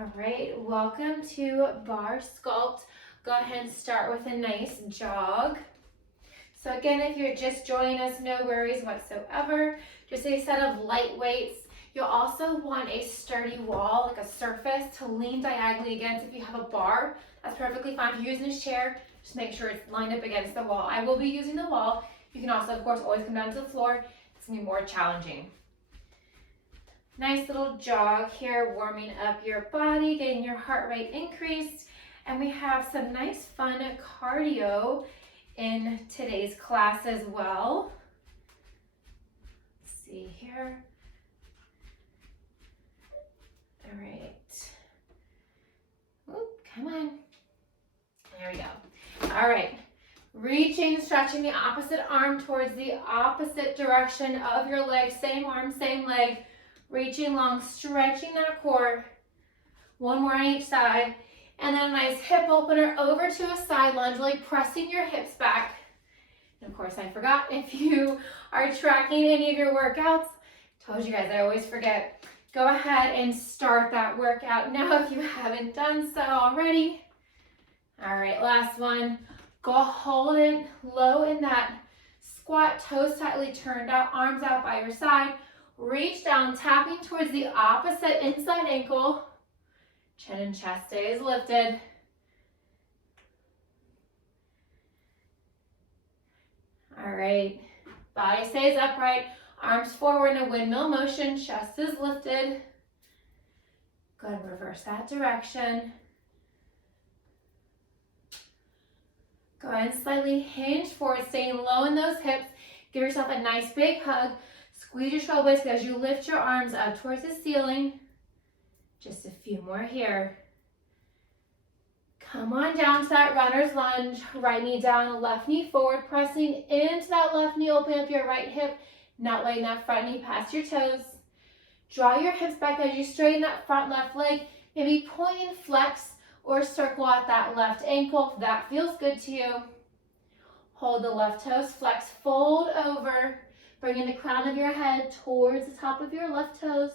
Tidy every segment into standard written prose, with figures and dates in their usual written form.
All right, welcome to Barre Sculpt. Go ahead and start with a nice jog. So again, if you're just joining us, no worries whatsoever. Just a set of light weights. You'll also want a sturdy wall, like a surface to lean diagonally against. If you have a bar, that's perfectly fine. If you're using a chair, just make sure it's lined up against the wall. I will be using the wall. You can also, of course, always come down to the floor. It's gonna be more challenging. Nice little jog here, warming up your body, getting your heart rate increased. And we have some nice fun cardio in today's class as well. Let's see here. All right. Oop, come on. There we go. All right. Reaching, stretching the opposite arm towards the opposite direction of your leg. Same arm, same leg. Reaching long, stretching that core. One more on each side. And then a nice hip opener over to a side lunge, really pressing your hips back. And of course, I forgot, if you are tracking any of your workouts, told you guys I always forget. Go ahead and start that workout now if you haven't done so already. All right, last one. Go hold it low in that squat, toes tightly turned out, arms out by your side. Reach down, tapping towards the opposite inside ankle. Chin and chest stays lifted. All right, body stays upright, arms forward in a windmill motion, chest is lifted. Go ahead and reverse that direction. Go ahead and slightly hinge forward, staying low in those hips. Give yourself a nice big hug. Squeeze your shoulder blades as you lift your arms up towards the ceiling. Just a few more here. Come on down to that runner's lunge. Right knee down, left knee forward, pressing into that left knee, open up your right hip, not letting that front knee pass your toes. Draw your hips back as you straighten that front left leg. Maybe point and flex or circle at that left ankle if that feels good to you. Hold the left toes, flex, fold over, bringing the crown of your head towards the top of your left toes.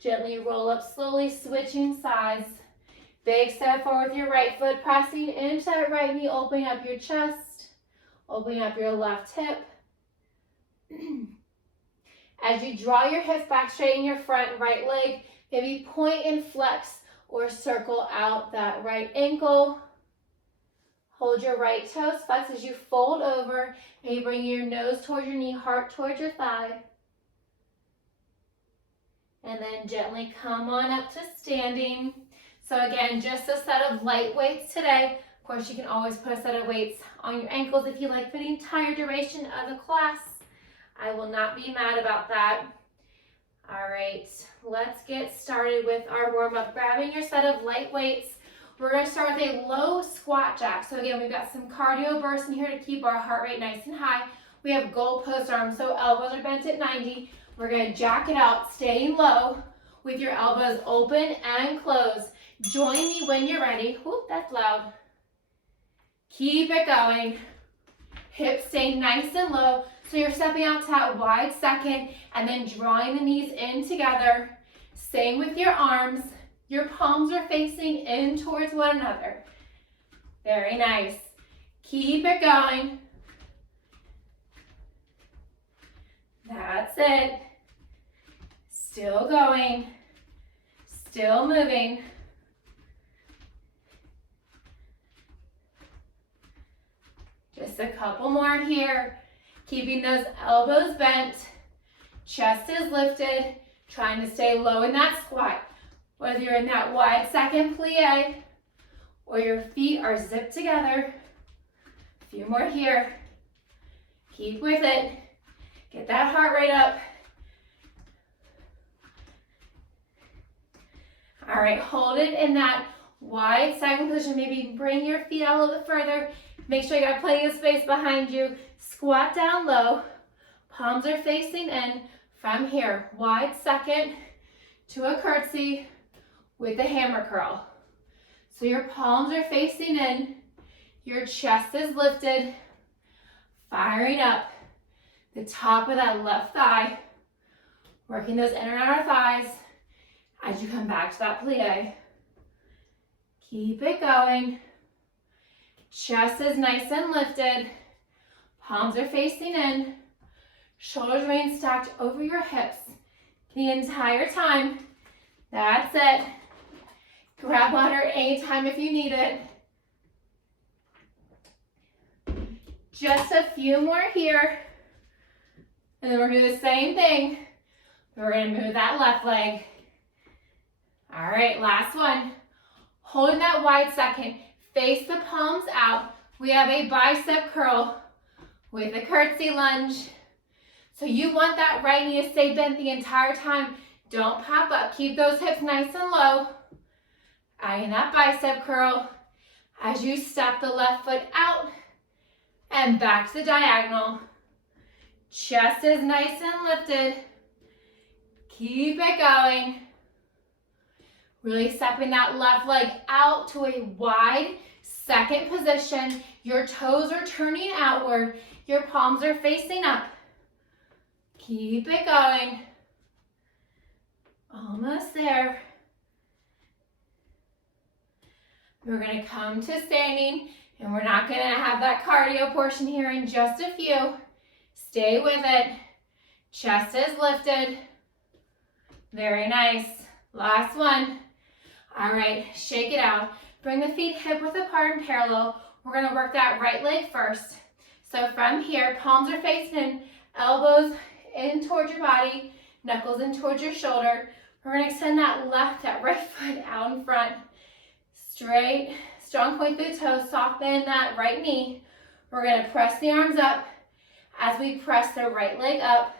Gently roll up slowly, switching sides. Big step forward with your right foot, pressing into that right knee, opening up your chest, opening up your left hip. As you draw your hips back, straighten your front right leg, maybe point and flex or circle out that right ankle. Hold your right toes, flex as you fold over. Maybe bring your nose towards your knee, heart towards your thigh. And then gently come on up to standing. So again, just a set of light weights today. Of course, you can always put a set of weights on your ankles if you like for the entire duration of the class. I will not be mad about that. All right, let's get started with our warm-up. Grabbing your set of light weights. We're going to start with a low squat jack. So again, we've got some cardio bursts in here to keep our heart rate nice and high. We have goalpost arms, so elbows are bent at 90. We're going to jack it out, staying low with your elbows open and closed. Join me when you're ready. Whoop, that's loud. Keep it going. Hips stay nice and low. So you're stepping out to that wide second and then drawing the knees in together. Same with your arms. Your palms are facing in towards one another. Very nice. Keep it going. That's it. Still going. Still moving. Just a couple more here. Keeping those elbows bent. Chest is lifted. Trying to stay low in that squat. Whether you're in that wide second plie or your feet are zipped together. A few more here. Keep with it. Get that heart rate up. All right, hold it in that wide second position. Maybe bring your feet out a little bit further. Make sure you got plenty of space behind you. Squat down low. Palms are facing in. From here, wide second to a curtsy with a hammer curl. So your palms are facing in. Your chest is lifted. Firing up the top of that left thigh. Working those inner and outer thighs. as you come back to that plie. Keep it going. Chest is nice and lifted. Palms are facing in. Shoulders remain stacked over your hips the entire time. That's it. Grab water anytime if you need it. Just a few more here. And then we're going to do the same thing. We're going to move that left leg. All right, last one. Holding that wide second. Face the palms out. We have a bicep curl with a curtsy lunge. So you want that right knee to stay bent the entire time. Don't pop up. Keep those hips nice and low. Adding that bicep curl as you step the left foot out and back to the diagonal. Chest is nice and lifted. Keep it going. Really stepping that left leg out to a wide second position. Your toes are turning outward. Your palms are facing up. Keep it going. Almost there. We're going to come to standing, and we're not going to have that cardio portion here in just a few. Stay with it. Chest is lifted. Very nice. Last one. All right, shake it out. Bring the feet hip width apart and parallel. We're going to work that right leg first. So from here, palms are facing in, elbows in towards your body, knuckles in towards your shoulder. We're going to extend that right foot out in front. Straight, strong point through the toes, soft bend that right knee. We're going to press the arms up. As we press the right leg up,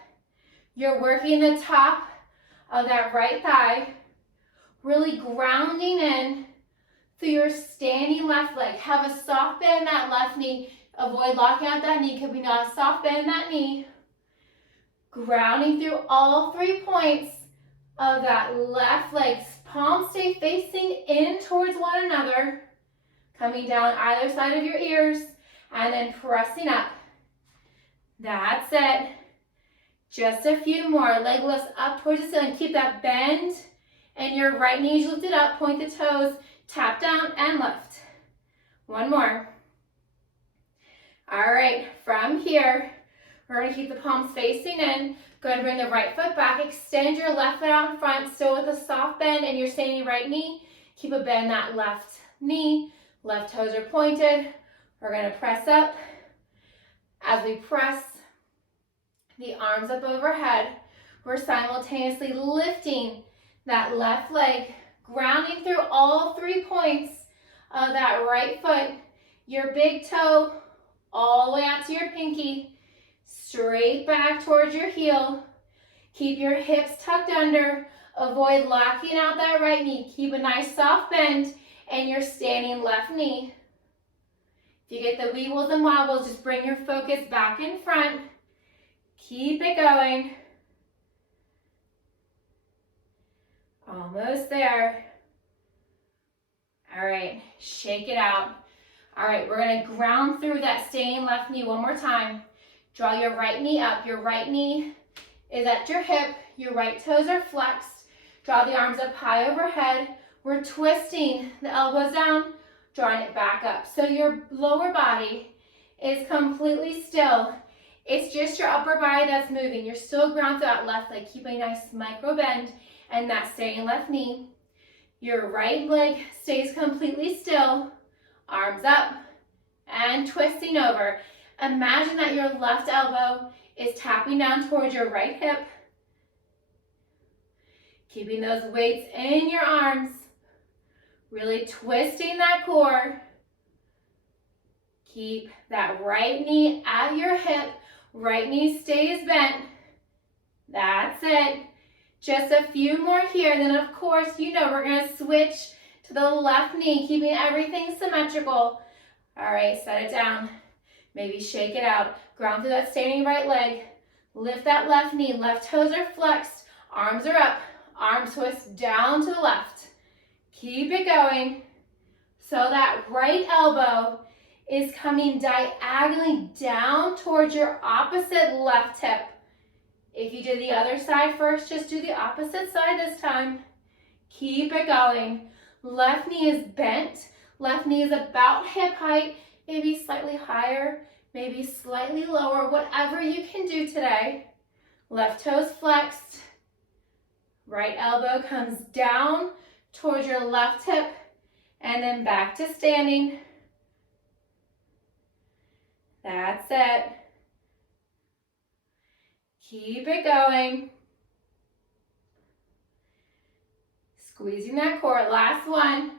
you're working the top of that right thigh, really grounding in through your standing left leg. Have a soft bend in that left knee. Avoid locking out that knee. Could be not a soft bend in that knee. Grounding through all 3 points of that left leg. Palms stay facing in towards one another. Coming down either side of your ears and then pressing up. That's it. Just a few more. Leg lifts up towards the ceiling. Keep that bend and your right knee lifted up. Point the toes. Tap down and lift. One more. All right, from here, we're going to keep the palms facing in. Go ahead and bring the right foot back. Extend your left foot out in front, still with a soft bend in your standing right knee. Keep a bend in that left knee. Left toes are pointed. We're going to press up. As we press the arms up overhead, we're simultaneously lifting that left leg, grounding through all 3 points of that right foot. Your big toe all the way out to your pinky, straight back towards your heel. Keep your hips tucked under. Avoid locking out that right knee. Keep a nice soft bend in your standing left knee. If you get the weebles and wobbles, just bring your focus back in front. Keep it going. Almost there. All right, shake it out. All right, we're gonna ground through that standing left knee one more time. Draw your right knee up. Your right knee is at your hip. Your right toes are flexed. Draw the arms up high overhead. We're twisting the elbows down, drawing it back up. So your lower body is completely still. It's just your upper body that's moving. You're still grounded through that left leg. Keep a nice micro bend and that standing left knee. Your right leg stays completely still. Arms up and twisting over. Imagine that your left elbow is tapping down towards your right hip. Keeping those weights in your arms. Really twisting that core. Keep that right knee at your hip. Right knee stays bent. That's it. Just a few more here. Then of course, we're going to switch to the left knee, keeping everything symmetrical. All right, set it down. Maybe shake it out. Ground through that standing right leg. Lift that left knee. Left toes are flexed. Arms are up. Arm twist down to the left. Keep it going. So that right elbow is coming diagonally down towards your opposite left hip. If you did the other side first, just do the opposite side this time. Keep it going. Left knee is bent. Left knee is about hip height, maybe slightly higher, maybe slightly lower, whatever you can do today. Left toes flexed. Right elbow comes down towards your left hip and then back to standing. That's it. Keep it going. Squeezing that core. Last one.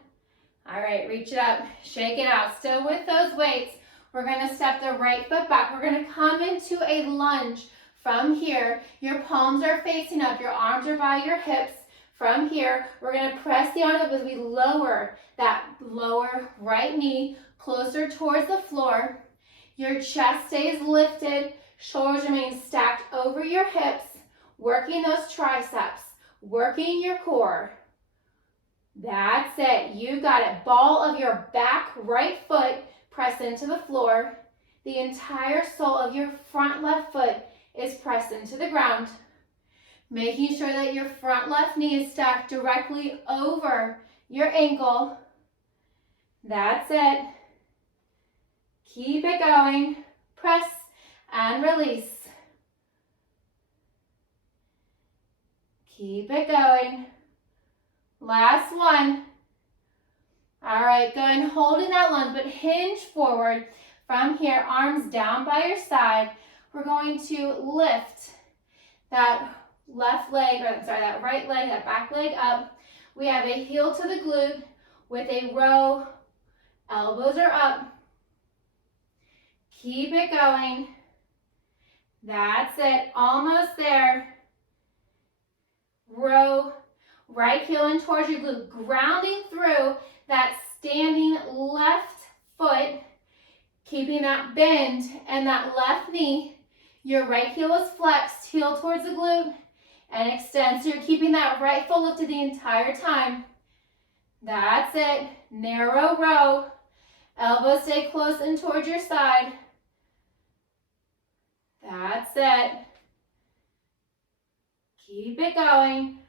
All right, reach it up, shake it out. Still with those weights. We're gonna step the right foot back. We're gonna come into a lunge. From here, your palms are facing up, your arms are by your hips. From here, we're gonna press the arms up as we lower that lower right knee closer towards the floor. Your chest stays lifted, shoulders remain stacked over your hips, working those triceps, working your core. That's it, you got it. Ball of your back right foot press into the floor. The entire sole of your front left foot is pressed into the ground. Making sure that your front left knee is stacked directly over your ankle. That's it. Keep it going. Press and release. Keep it going. Last one. All right, go and hold in that lunge, but hinge forward. From here, arms down by your side. We're going to lift that left leg, that right leg, that back leg up. We have a heel to the glute with a row. Elbows are up. Keep it going. That's it, almost there. Row, right heel in towards your glute, grounding through that standing left foot, keeping that bend and that left knee. Your right heel is flexed, heel towards the glute, and extend. So you're keeping that right foot lifted the entire time. That's it. Narrow row. Elbows stay close in towards your side. That's it. Keep it going.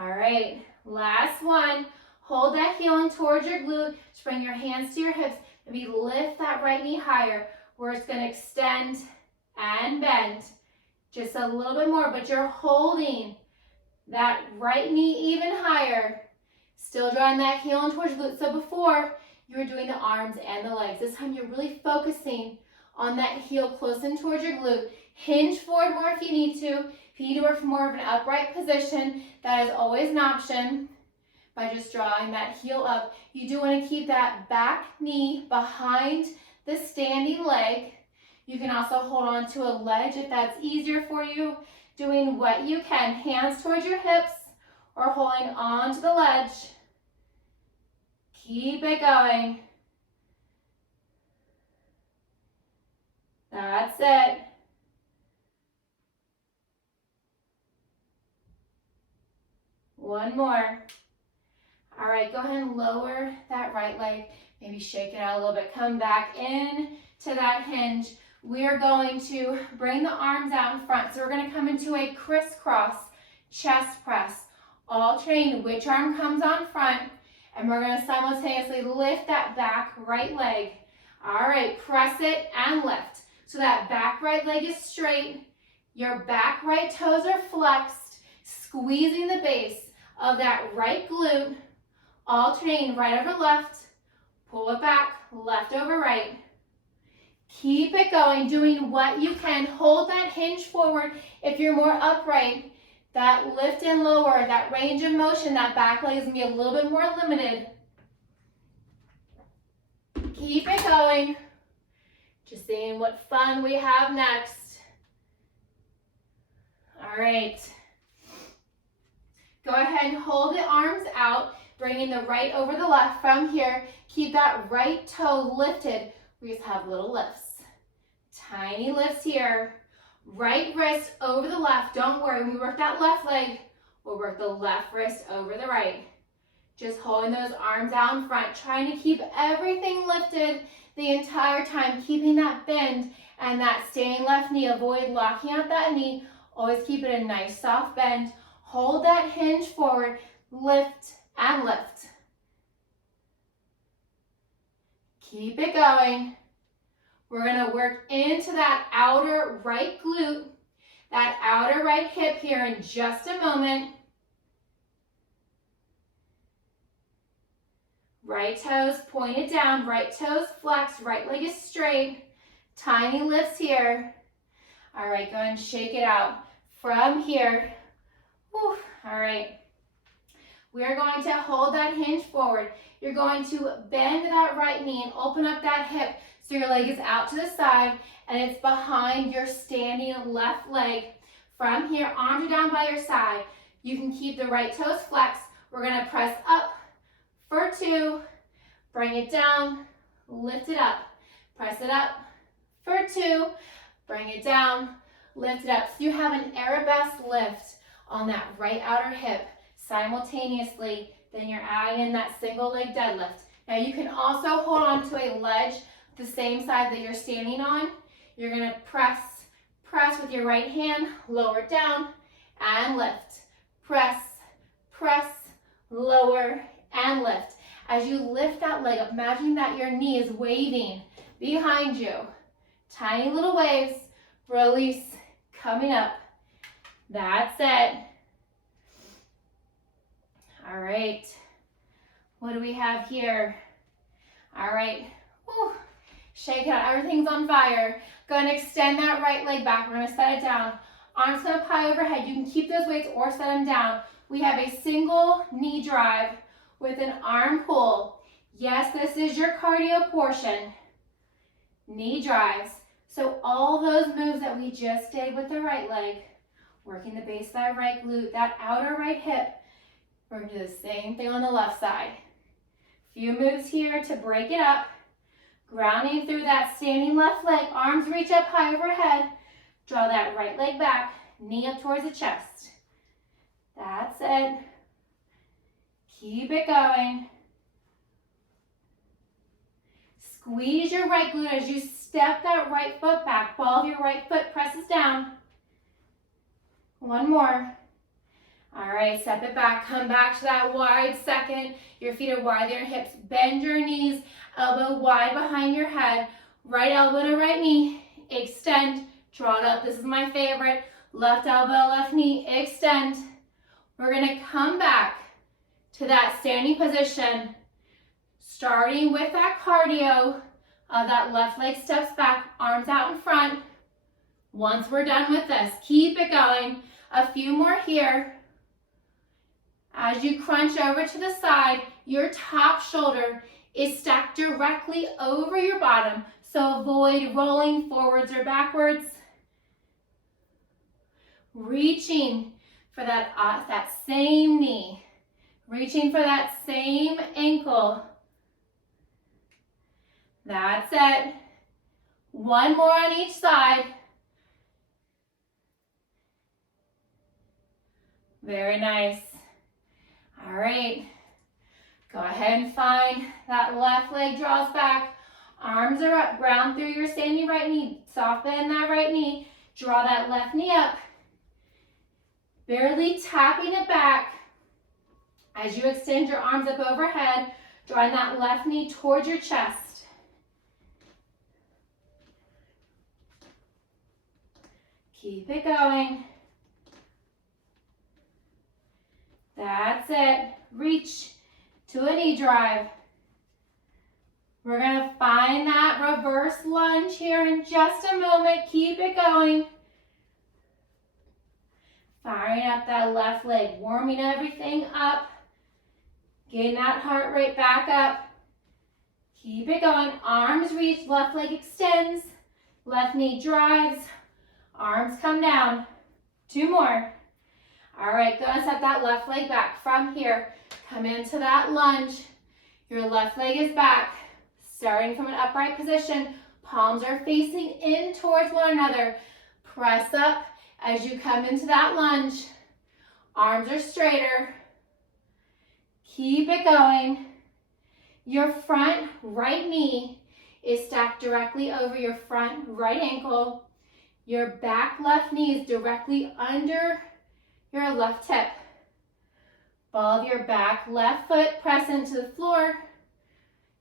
All right, last one. Hold that heel in towards your glute. Just bring your hands to your hips. Maybe lift that right knee higher where it's going to extend and bend. Just a little bit more, but you're holding that right knee even higher. Still drawing that heel in towards your glute. So before, you were doing the arms and the legs. This time you're really focusing on that heel close in towards your glute. Hinge forward more if you need to. If you need to work from more of an upright position, that is always an option. By just drawing that heel up. You do want to keep that back knee behind the standing leg. You can also hold on to a ledge if that's easier for you. Doing what you can, hands towards your hips or holding on to the ledge. Keep it going. That's it. One more. All right, go ahead and lower that right leg. Maybe shake it out a little bit. Come back in to that hinge. We're going to bring the arms out in front. So we're going to come into a crisscross chest press. Alternating which arm comes on front. And we're going to simultaneously lift that back right leg. All right, press it and lift. So that back right leg is straight. Your back right toes are flexed. Squeezing the base of that right glute. Alternating right over left, pull it back, left over right. Keep it going, doing what you can. Hold that hinge forward if you're more upright. That lift and lower, that range of motion, that back leg is going to be a little bit more limited. Keep it going. Just seeing what fun we have next. All right. Go ahead and hold the arms out. Bringing the right over the left. From here, keep that right toe lifted. We just have little lifts. Tiny lifts here. Right wrist over the left. Don't worry, when we work that left leg, we'll work the left wrist over the right. Just holding those arms out in front, trying to keep everything lifted the entire time, keeping that bend and that standing left knee. Avoid locking out that knee Always keep it a nice soft bend. Hold that hinge forward, lift and lift. Keep it going. We're gonna work into that outer right glute, that outer right hip here in just a moment. Right toes pointed down, right toes flexed, right leg is straight. Tiny lifts here. All right, go ahead and shake it out. From here, whew, all right. We are going to hold that hinge forward. You're going to bend that right knee and open up that hip so your leg is out to the side and it's behind your standing left leg. From here, arms are down by your side. You can keep the right toes flexed. We're gonna press up for 2, bring it down, lift it up, press it up for 2, bring it down, lift it up. So you have an arabesque lift on that right outer hip simultaneously. Then you're adding in that single leg deadlift. Now you can also hold on to a ledge the same side that you're standing on. You're gonna press with your right hand, lower down and lift. Press, lower and lift. As you lift that leg up, imagine that your knee is waving behind you. Tiny little waves, release, coming up. That's it. All right, what do we have here? All right, whew. Shake it out, everything's on fire. Go and extend that right leg back. We're gonna set it down. Arms come up high overhead. You can keep those weights or set them down. We have a single knee drive with an arm pull. Yes, this is your cardio portion. Knee drives. So all those moves that we just did with the right leg, working the base of that right glute, that outer right hip, we're gonna do the same thing on the left side. Few moves here to break it up. Grounding through that standing left leg, arms reach up high overhead. Draw that right leg back, knee up towards the chest. That's it. Keep it going. Squeeze your right glute as you step that right foot back. Ball of your right foot presses down. One more. All right, step it back. Come back to that wide second. Your feet are wide at your hips. Bend your knees, elbow wide behind your head. Right elbow to right knee. Extend, draw it up. This is my favorite. Left elbow, left knee, extend. We're gonna come back to that standing position, starting with that cardio. That left leg steps back, arms out in front. Once we're done with this, keep it going. A few more here. As you crunch over to the side, your top shoulder is stacked directly over your bottom, so avoid rolling forwards or backwards. Reaching for that same knee, reaching for that same ankle. That's it. One more on each side. Very nice. All right, go ahead and find that left leg draws back. Arms are up, ground through your standing right knee. Soft bend that right knee. Draw that left knee up. Barely tapping it back. As you extend your arms up overhead, drawing that left knee towards your chest. Keep it going. That's it. Reach to a knee drive. We're gonna find that reverse lunge here in just a moment. Keep it going. Firing up that left leg, warming everything up. Getting that heart rate back up. Keep it going. Arms reach, left leg extends. Left knee drives. Arms come down. 2 more. All right, go and set that left leg back. From here, come into that lunge. Your left leg is back. Starting from an upright position, palms are facing in towards one another. Press up as you come into that lunge. Arms are straighter. Keep it going. Your front right knee is stacked directly over your front right ankle. Your back left knee is directly under your left hip. Ball of your back left foot press into the floor.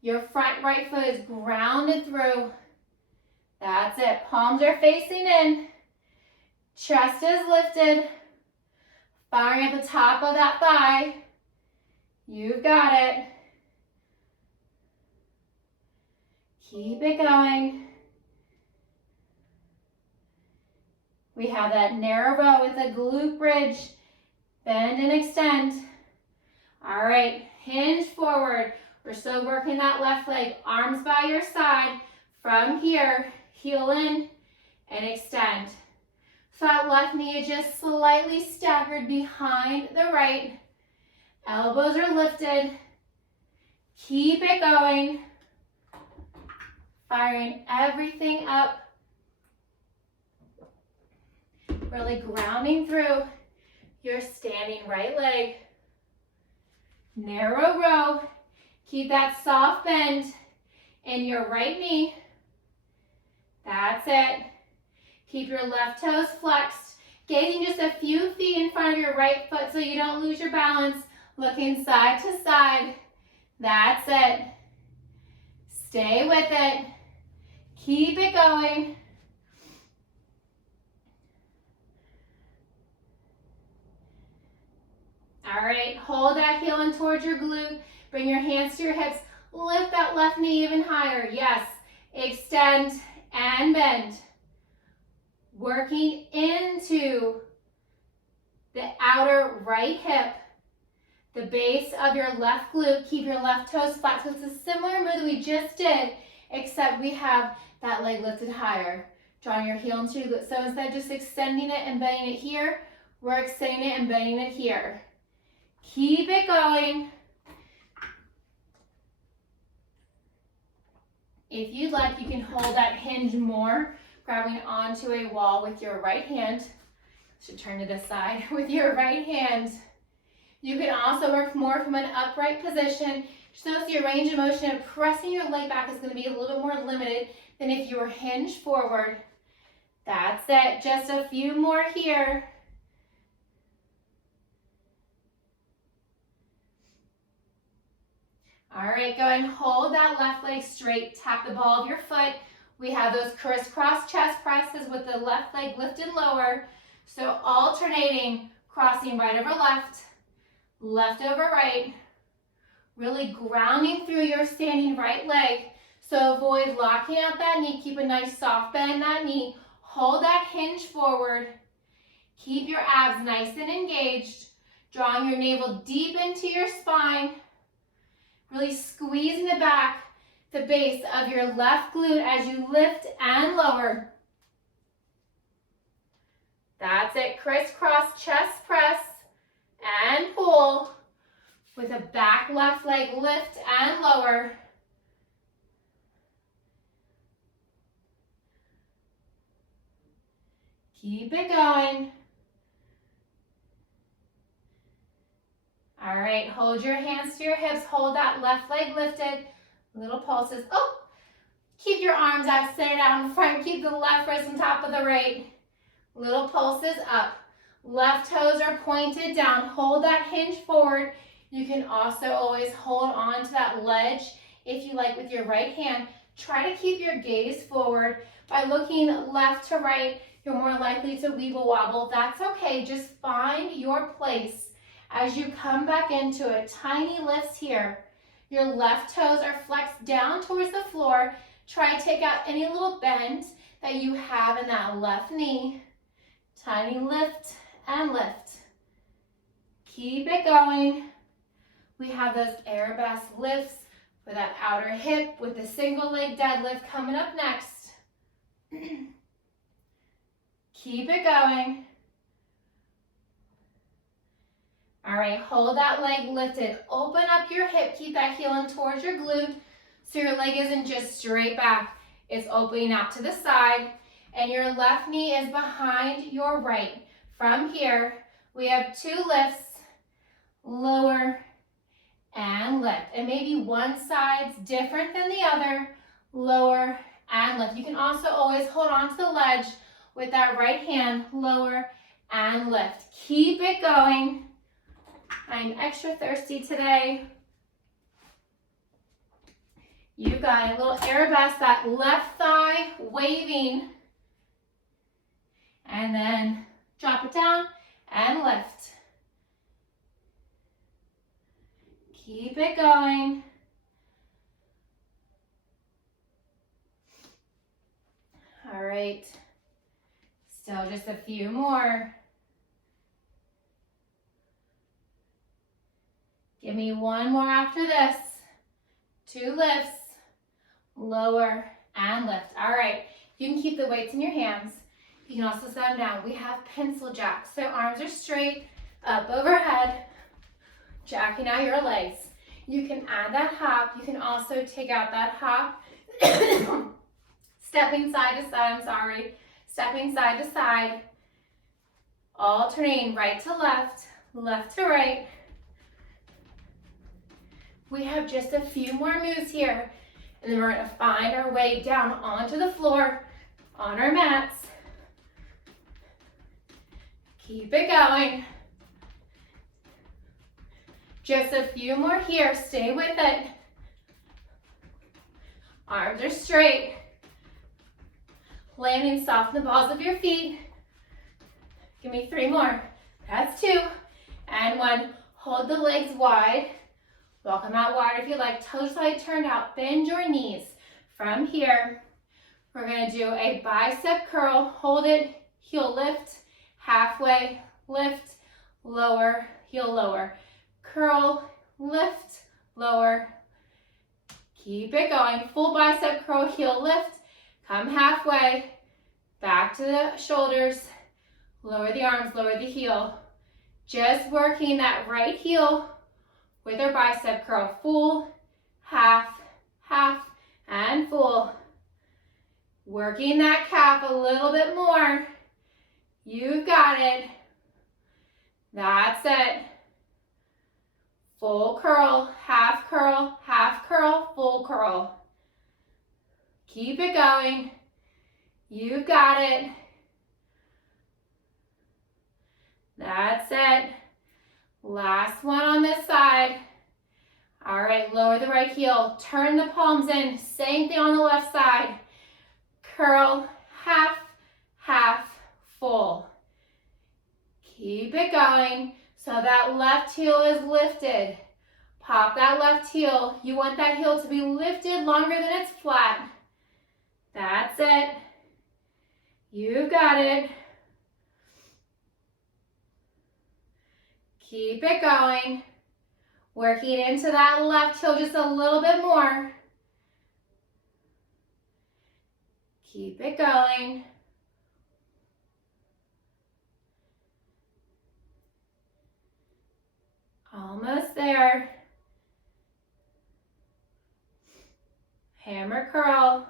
Your front right foot is grounded through. That's it. Palms are facing in. Chest is lifted. Firing at the top of that thigh. You've got it. Keep it going. We have that narrow row with a glute bridge. Bend and extend. All right, hinge forward. We're still working that left leg. Arms by your side. From here, heel in and extend. So that left knee is just slightly staggered behind the right. Elbows are lifted. Keep it going. Firing everything up. Really grounding through your standing right leg. Narrow row. Keep that soft bend in your right knee. That's it. Keep your left toes flexed. Gazing just a few feet in front of your right foot so you don't lose your balance. Looking side to side. That's it. Stay with it. Keep it going. All right, hold that heel in towards your glute. Bring your hands to your hips. Lift that left knee even higher. Yes, extend and bend. Working into the outer right hip, the base of your left glute. Keep your left toes flat. So it's a similar move that we just did, except we have that leg lifted higher. Drawing your heel into your glute. So instead of just extending it and bending it here, we're extending it and bending it here. Keep it going. If you'd like, you can hold that hinge more, grabbing onto a wall with your right hand. Should turn to this side with your right hand. You can also work more from an upright position. Just notice your range of motion and pressing your leg back is going to be a little bit more limited than if you were hinged forward. That's it. Just a few more here. All right, go ahead and hold that left leg straight. Tap the ball of your foot. We have those crisscross chest presses with the left leg lifted lower. So alternating, crossing right over left, left over right. Really grounding through your standing right leg. So avoid locking out that knee. Keep a nice soft bend in that knee. Hold that hinge forward. Keep your abs nice and engaged. Drawing your navel deep into your spine. Really squeezing the back, the base of your left glute as you lift and lower. That's it. Crisscross chest press and pull with a back left leg lift and lower. Keep it going. All right, hold your hands to your hips. Hold that left leg lifted. Little pulses. Oh, keep your arms out, centered out in front. Keep the left wrist on top of the right. Little pulses up. Left toes are pointed down. Hold that hinge forward. You can also always hold on to that ledge if you like with your right hand. Try to keep your gaze forward. By looking left to right, you're more likely to weeble wobble. That's okay. Just find your place. As you come back into it, tiny lifts here. Your left toes are flexed down towards the floor. Try to take out any little bend that you have in that left knee. Tiny lift and lift. Keep it going. We have those arabesque lifts for that outer hip with the single leg deadlift coming up next. Keep it going. All right, hold that leg lifted. Open up your hip. Keep that heel in towards your glute so your leg isn't just straight back. It's opening out to the side. And your left knee is behind your right. From here, we have two lifts, lower and lift. And maybe one side's different than the other, lower and lift. You can also always hold on to the ledge with that right hand, lower and lift. Keep it going. I'm extra thirsty today. You got a little arabesque, that left thigh waving. And then drop it down and lift. Keep it going. All right. Still just a few more. Give me one more after this. 2 lifts, lower and lift. All right, you can keep the weights in your hands. You can also set them down. We have pencil jacks. So arms are straight, up overhead, jacking out your legs. You can add that hop. You can also take out that hop. Stepping side to side, Stepping side to side. Alternating right to left to right. We have just a few more moves here. And then we're gonna find our way down onto the floor, on our mats. Keep it going. Just a few more here, stay with it. Arms are straight. Landing soft in the balls of your feet. Give me 3 more. That's 2. And 1. Hold the legs wide. Walk them out wide if you like. Toes slightly turned out. Bend your knees. From here, we're going to do a bicep curl. Hold it. Heel lift. Halfway. Lift. Lower. Heel lower. Curl. Lift. Lower. Keep it going. Full bicep curl. Heel lift. Come halfway. Back to the shoulders. Lower the arms. Lower the heel. Just working that right heel with our bicep curl. Full, half, half, and full. Working that calf a little bit more. You've got it. That's it. Full curl, half curl, full curl. Keep it going. You've got it. That's it. Last one on this side. All right, lower the right heel. Turn the palms in. Same thing on the left side. Curl, half, half, full. Keep it going so that left heel is lifted. Pop that left heel. You want that heel to be lifted longer than it's flat. That's it. You got it. Keep it going. Working into that left heel just a little bit more. Keep it going. Almost there. Hammer curl.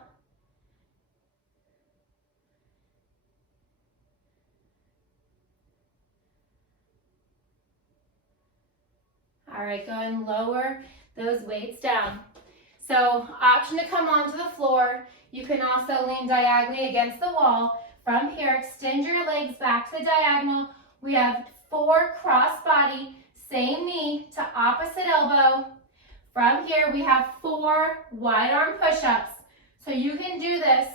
All right, go ahead and lower those weights down. So, option to come onto the floor. You can also lean diagonally against the wall. From here, extend your legs back to the diagonal. We have 4 cross body, same knee to opposite elbow. From here, we have 4 wide arm push-ups. So you can do this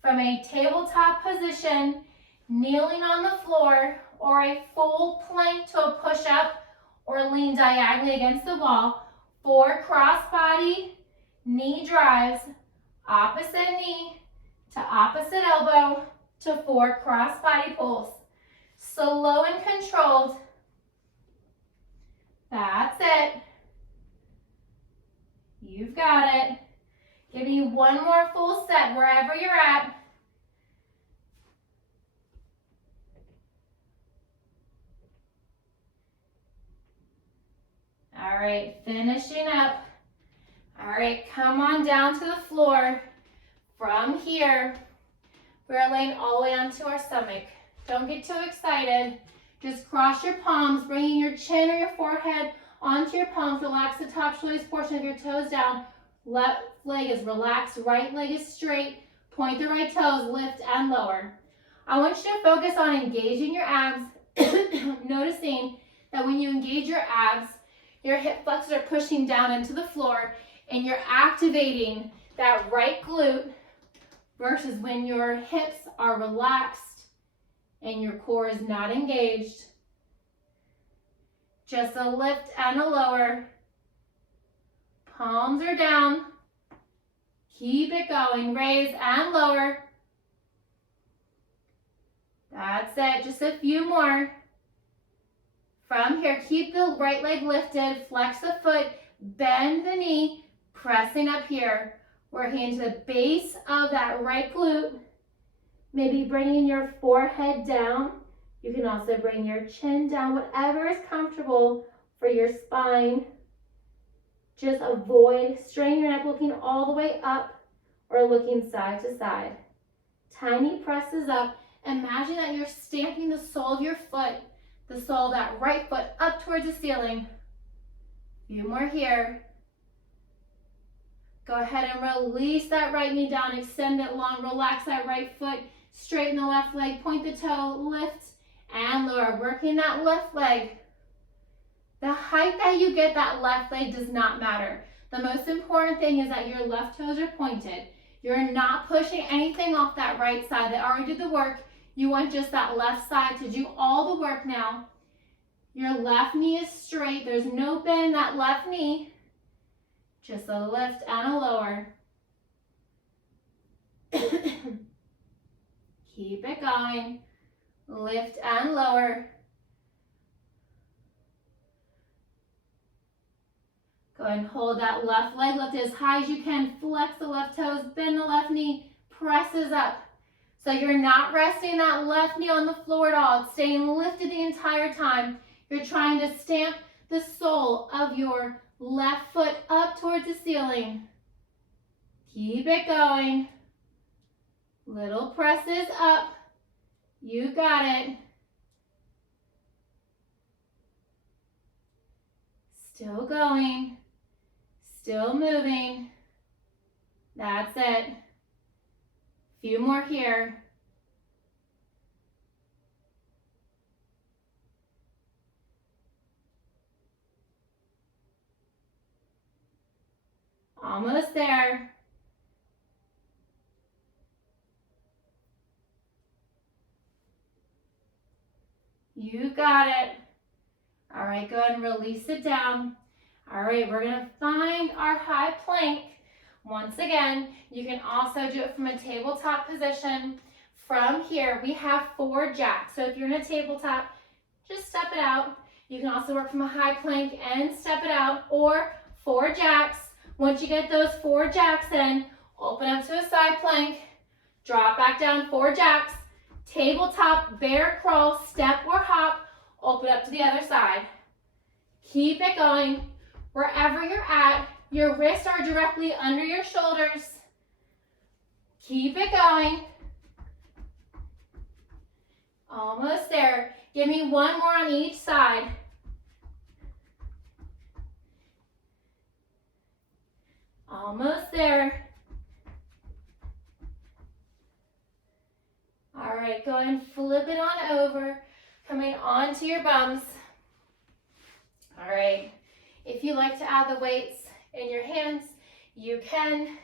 from a tabletop position, kneeling on the floor, or a full plank to a push-up, or lean diagonally against the wall. 4 cross body, knee drives, opposite knee to opposite elbow to 4 cross body pulls. Slow and controlled. That's it. You've got it. Give me 1 more full set wherever you're at. All right, finishing up. All right, come on down to the floor. From here, we're laying all the way onto our stomach. Don't get too excited. Just cross your palms, bringing your chin or your forehead onto your palms. Relax the top shoulders portion of your toes down. Left leg is relaxed, right leg is straight. Point the right toes, lift and lower. I want you to focus on engaging your abs, noticing that when you engage your abs, your hip flexors are pushing down into the floor and you're activating that right glute versus when your hips are relaxed and your core is not engaged. Just a lift and a lower. Palms are down. Keep it going. Raise and lower. That's it. Just a few more. From here, keep the right leg lifted. Flex the foot. Bend the knee. Pressing up here. Working into the base of that right glute. Maybe bringing your forehead down. You can also bring your chin down, whatever is comfortable for your spine. Just avoid straining your neck looking all the way up or looking side to side. Tiny presses up. Imagine that you're stamping the sole of your foot, the sole of that right foot up towards the ceiling. A few more here. Go ahead and release that right knee down, extend it long, relax that right foot, straighten the left leg, point the toe, lift and lower, working that left leg. The height that you get that left leg does not matter. The most important thing is that your left toes are pointed. You're not pushing anything off that right side that already did the work. You want just that left side to do all the work now. Your left knee is straight. There's no bend in that left knee. Just a lift and a lower. Keep it going. Lift and lower. Go ahead and hold that left leg lifted as high as you can. Flex the left toes, bend the left knee, presses up. So you're not resting that left knee on the floor at all. It's staying lifted the entire time. You're trying to stamp the sole of your left foot up towards the ceiling. Keep it going. Little presses up. You got it. Still going. Still moving. That's it. Few more here. Almost there. You got it. All right, go ahead and release it down. All right, we're gonna find our high plank. Once again, you can also do it from a tabletop position. From here, we have 4 jacks. So if you're in a tabletop, just step it out. You can also work from a high plank and step it out, or 4 jacks. Once you get those 4 jacks in, open up to a side plank, drop back down 4 jacks, tabletop, bear crawl, step or hop, open up to the other side. Keep it going. Wherever you're at, your wrists are directly under your shoulders. Keep it going. Almost there. Give me 1 more on each side. Almost there. All right, go ahead and flip it on over, coming onto your bums. All right, if you like to add the weights in your hands, you can.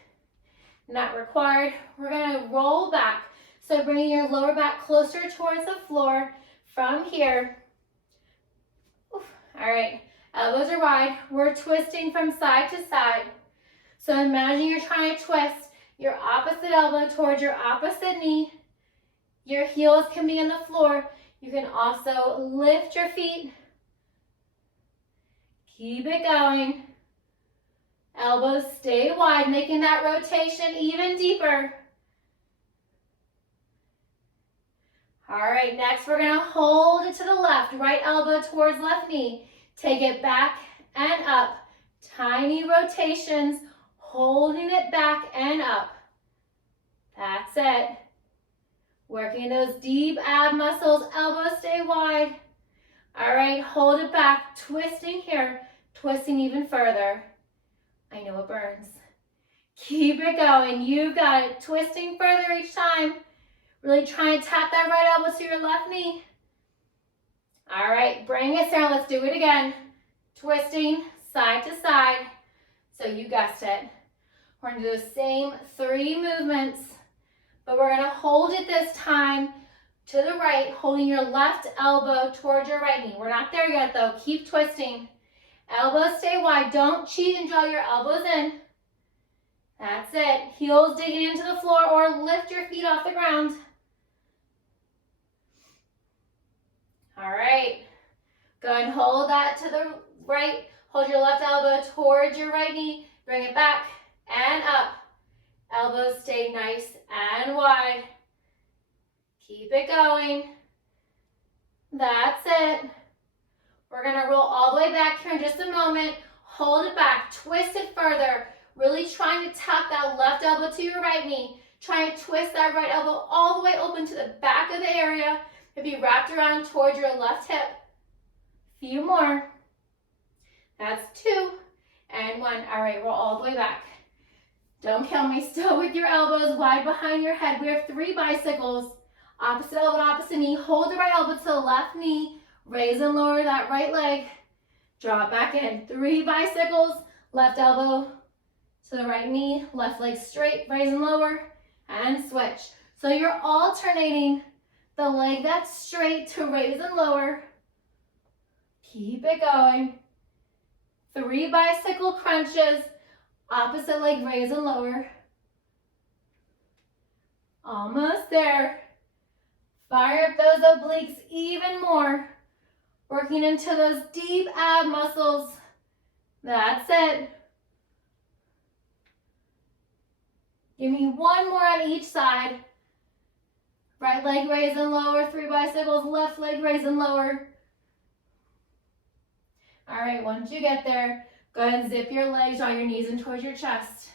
Not required. We're gonna roll back. So bringing your lower back closer towards the floor from here. Oof. All right, elbows are wide. We're twisting from side to side. So imagine you're trying to twist your opposite elbow towards your opposite knee. Your heels can be on the floor. You can also lift your feet. Keep it going. Elbows stay wide, making that rotation even deeper. All right, next we're gonna hold it to the left, right elbow towards left knee. Take it back and up. Tiny rotations, holding it back and up. That's it. Working those deep ab muscles, elbows stay wide. All right, hold it back, twisting here, twisting even further. I know it burns. Keep it going, you've got it. Twisting further each time. Really try and tap that right elbow to your left knee. All right, bring it down. Let's do it again. Twisting side to side. So you guessed it. We're going to do the same 3 movements, but we're going to hold it this time to the right, holding your left elbow towards your right knee. We're not there yet though. Keep twisting. Elbows stay wide. Don't cheat and draw your elbows in. That's it. Heels digging into the floor or lift your feet off the ground. All right. Go ahead and hold that to the right. Hold your left elbow towards your right knee. Bring it back and up. Elbows stay nice and wide. Keep it going. That's it. We're going to roll all the way back here in just a moment. Hold it back. Twist it further. Really trying to tap that left elbow to your right knee. Try and twist that right elbow all the way open to the back of the area. Maybe wrapped around towards your left hip. Few more. That's 2 and 1. All right, roll all the way back. Don't kill me. Still with your elbows wide behind your head. We have 3 bicycles. Opposite elbow and opposite knee. Hold the right elbow to the left knee. Raise and lower that right leg. Draw it back in. 3 bicycles. Left elbow to the right knee. Left leg straight. Raise and lower. And switch. So you're alternating the leg that's straight to raise and lower. Keep it going. 3 bicycle crunches. Opposite leg raise and lower. Almost there. Fire up those obliques even more. Working into those deep ab muscles. That's it. Give me 1 more on each side. Right leg raise and lower, 3 bicycles. Left leg raise and lower. All right, once you get there, go ahead and zip your legs, draw your knees in towards your chest.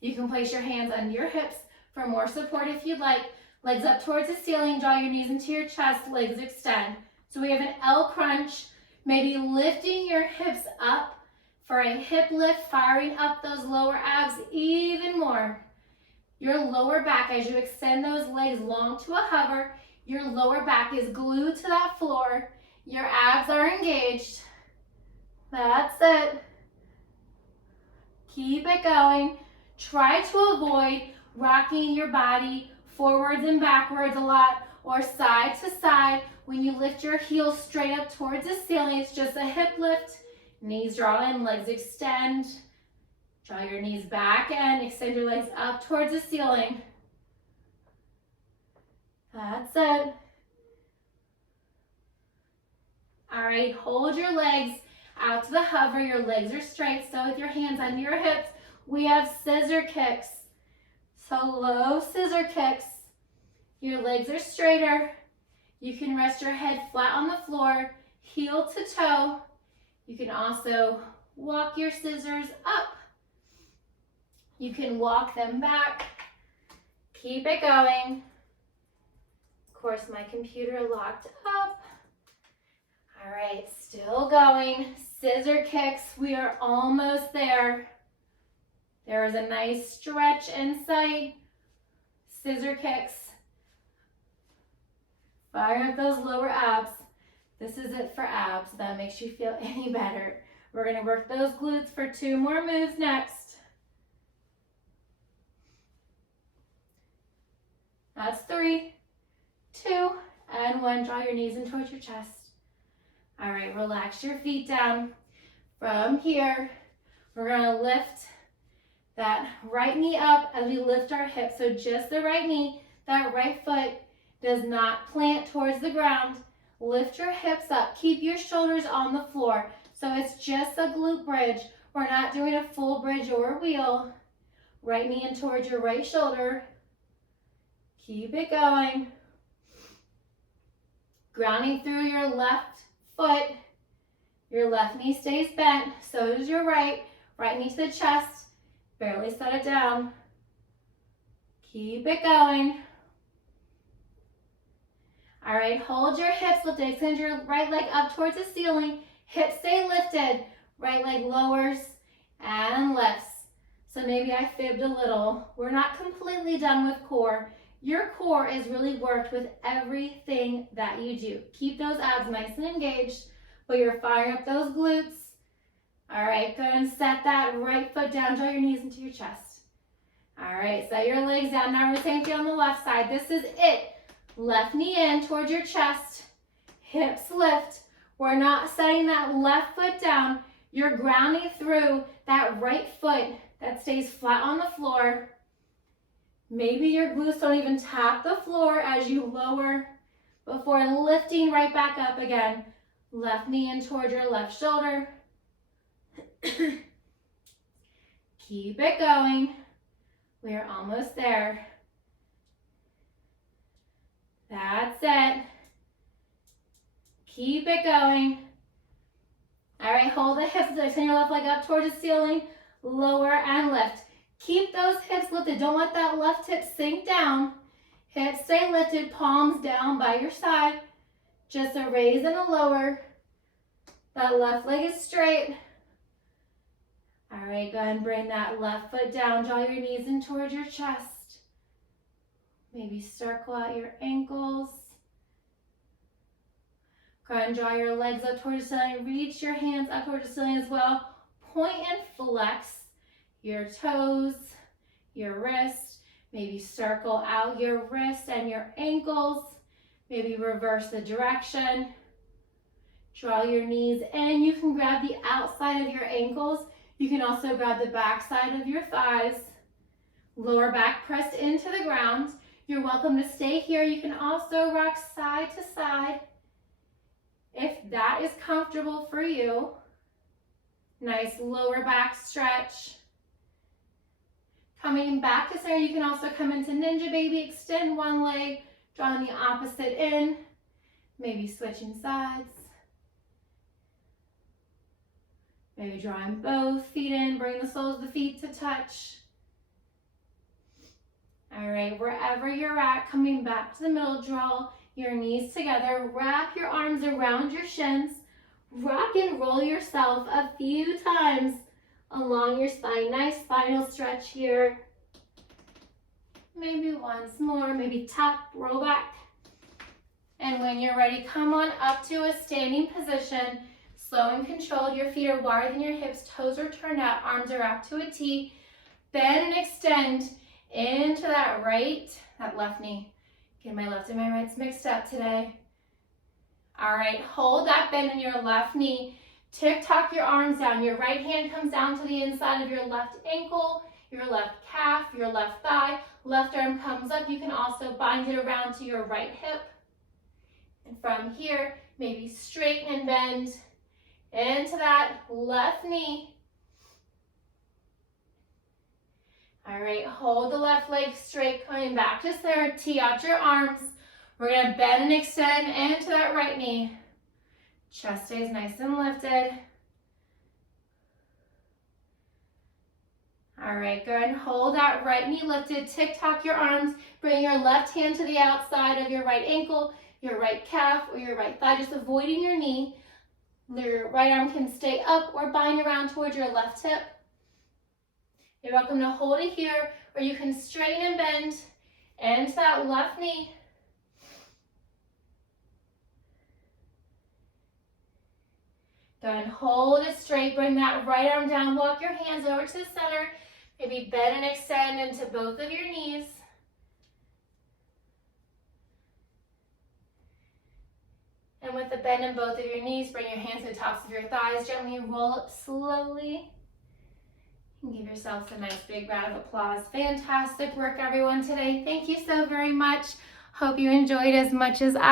You can place your hands under your hips for more support if you'd like. Legs up towards the ceiling, draw your knees into your chest, legs extend. So we have an L crunch, maybe lifting your hips up for a hip lift, firing up those lower abs even more. Your lower back, as you extend those legs long to a hover, your lower back is glued to that floor. Your abs are engaged. That's it. Keep it going. Try to avoid rocking your body forwards and backwards a lot or side to side. When you lift your heels straight up towards the ceiling, it's just a hip lift. Knees draw in, legs extend. Draw your knees back and extend your legs up towards the ceiling. That's it. All right, hold your legs out to the hover. Your legs are straight. So with your hands under your hips, we have scissor kicks. So low scissor kicks. Your legs are straighter. You can rest your head flat on the floor, heel to toe. You can also walk your scissors up. You can walk them back. Keep it going. Of course, my computer locked up. All right, still going. Scissor kicks, we are almost there. There is a nice stretch in sight. Scissor kicks. Fire up those lower abs. This is it for abs. That makes you feel any better. We're gonna work those glutes for 2 more moves next. That's 3, 2, and 1. Draw your knees in towards your chest. All right, relax your feet down. From here, we're gonna lift that right knee up as we lift our hips. So just the right knee, that right foot does not plant towards the ground. Lift your hips up. Keep your shoulders on the floor. So it's just a glute bridge. We're not doing a full bridge or a wheel. Right knee in towards your right shoulder. Keep it going. Grounding through your left foot. Your left knee stays bent. So does your right. Right knee to the chest. Barely set it down. Keep it going. All right, hold your hips lifted. Extend your right leg up towards the ceiling. Hips stay lifted. Right leg lowers and lifts. So maybe I fibbed a little. We're not completely done with core. your core is really worked with everything that you do. Keep those abs nice and engaged, but you're firing up those glutes. All right, go ahead and set that right foot down, draw your knees into your chest. All right, set your legs down. Now we're the same thing on the left side. This is it. Left knee in towards your chest, hips lift. We're not setting that left foot down. You're grounding through that right foot that stays flat on the floor. Maybe your glutes don't even tap the floor as you lower before lifting right back up again. Left knee in towards your left shoulder. Keep it going. We're almost there. That's it. Keep it going. All right, hold the hips, extend your left leg up towards the ceiling, lower and lift. Keep those hips lifted. Don't let that left hip sink down. Hips stay lifted, palms down by your side. Just a raise and a lower. That left leg is straight. All right, go ahead and bring that left foot down. Draw your knees in towards your chest. Maybe circle out your ankles. Go ahead and draw your legs up towards the ceiling. Reach your hands up towards the ceiling as well. Point and flex your toes, your wrist. Maybe circle out your wrist and your ankles. Maybe reverse the direction. Draw your knees in. You can grab the outside of your ankles. You can also grab the back side of your thighs. Lower back pressed into the ground. You're welcome to stay here. You can also rock side to side if that is comfortable for you. Nice lower back stretch. Coming back to center, you can also come into Ninja Baby. Extend one leg, drawing the opposite in. Maybe switching sides. Maybe drawing both feet in, bring the soles of the feet to touch. All right, wherever you're at, coming back to the middle, draw your knees together, wrap your arms around your shins, rock and roll yourself a few times along your spine. Nice spinal stretch here. Maybe once more, maybe tap, roll back. And when you're ready, come on up to a standing position. Slow and controlled. Your feet are wider than your hips, toes are turned out, arms are out to a T. Bend and extend into that left knee. Get my left and my rights mixed up today. All right, hold that bend in your left knee. Tick-tock your arms down. Your right hand comes down to the inside of your left ankle, your left calf, your left thigh. Left arm comes up. You can also bind it around to your right hip. And from here, maybe straighten and bend into that left knee. All right, hold the left leg straight, coming back to center. Tee out your arms. We're gonna bend and extend into that right knee. Chest stays nice and lifted. All right, go ahead and hold that right knee lifted. Tick-tock your arms. Bring your left hand to the outside of your right ankle, your right calf, or your right thigh, just avoiding your knee. Your right arm can stay up or bind around towards your left hip. You're welcome to hold it here, or you can straighten and bend into that left knee. Go ahead and hold it straight. Bring that right arm down. Walk your hands over to the center. Maybe bend and extend into both of your knees. And with the bend in both of your knees, bring your hands to the tops of your thighs. Gently roll up slowly. And give yourself a nice big round of applause. Fantastic work, everyone, today. Thank you so very much. Hope you enjoyed as much as I